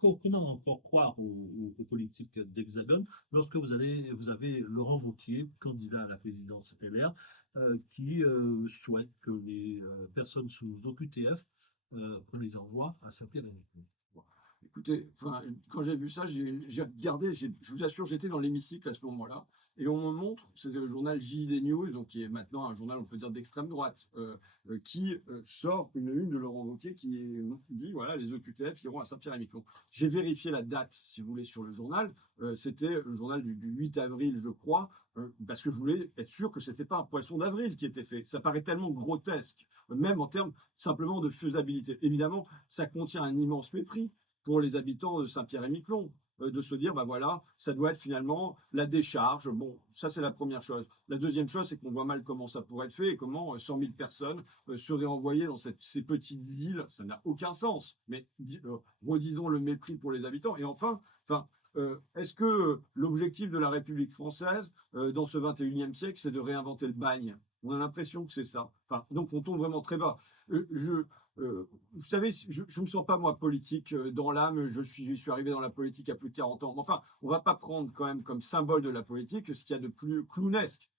Comment encore croire aux politiques d'Hexagone lorsque vous avez Laurent Wauquiez, candidat à la présidence LR, qui souhaite que les personnes sous OQTF, on les envoie à Saint-Pierre-et-Miquelon. Bon, écoutez, enfin, quand j'ai vu ça, j'ai regardé, je vous assure, j'étais dans l'hémicycle à ce moment-là, et on me montre, c'était le journal JID News, donc qui est maintenant un journal, on peut dire, d'extrême droite, qui sort une de Laurent Wauquiez dit, voilà, les OQTF iront à Saint-Pierre-et-Miquelon. J'ai vérifié la date, si vous voulez, sur le journal, c'était le journal du 8 avril, je crois, parce que je voulais être sûr que c'était pas un poisson d'avril qui était fait. Ça paraît tellement grotesque, même en termes simplement de faisabilité. Évidemment, ça contient un immense mépris pour les habitants de Saint-Pierre-et-Miquelon, de se dire, bah voilà, ça doit être finalement la décharge. Bon, ça c'est la première chose. La deuxième chose, c'est qu'on voit mal comment ça pourrait être fait et comment 100 000 personnes seraient envoyées dans ces petites îles. Ça n'a aucun sens. Mais redisons le mépris pour les habitants. Et enfin, est-ce que l'objectif de la République française dans ce 21e siècle, c'est de réinventer le bagne? On a l'impression que c'est ça. Enfin, donc on tombe vraiment très bas. Vous savez, je ne me sens pas moi politique dans l'âme. J'y suis arrivé dans la politique à plus de 40 ans. Mais enfin, on va pas prendre quand même comme symbole de la politique ce qu'il y a de plus clownesque.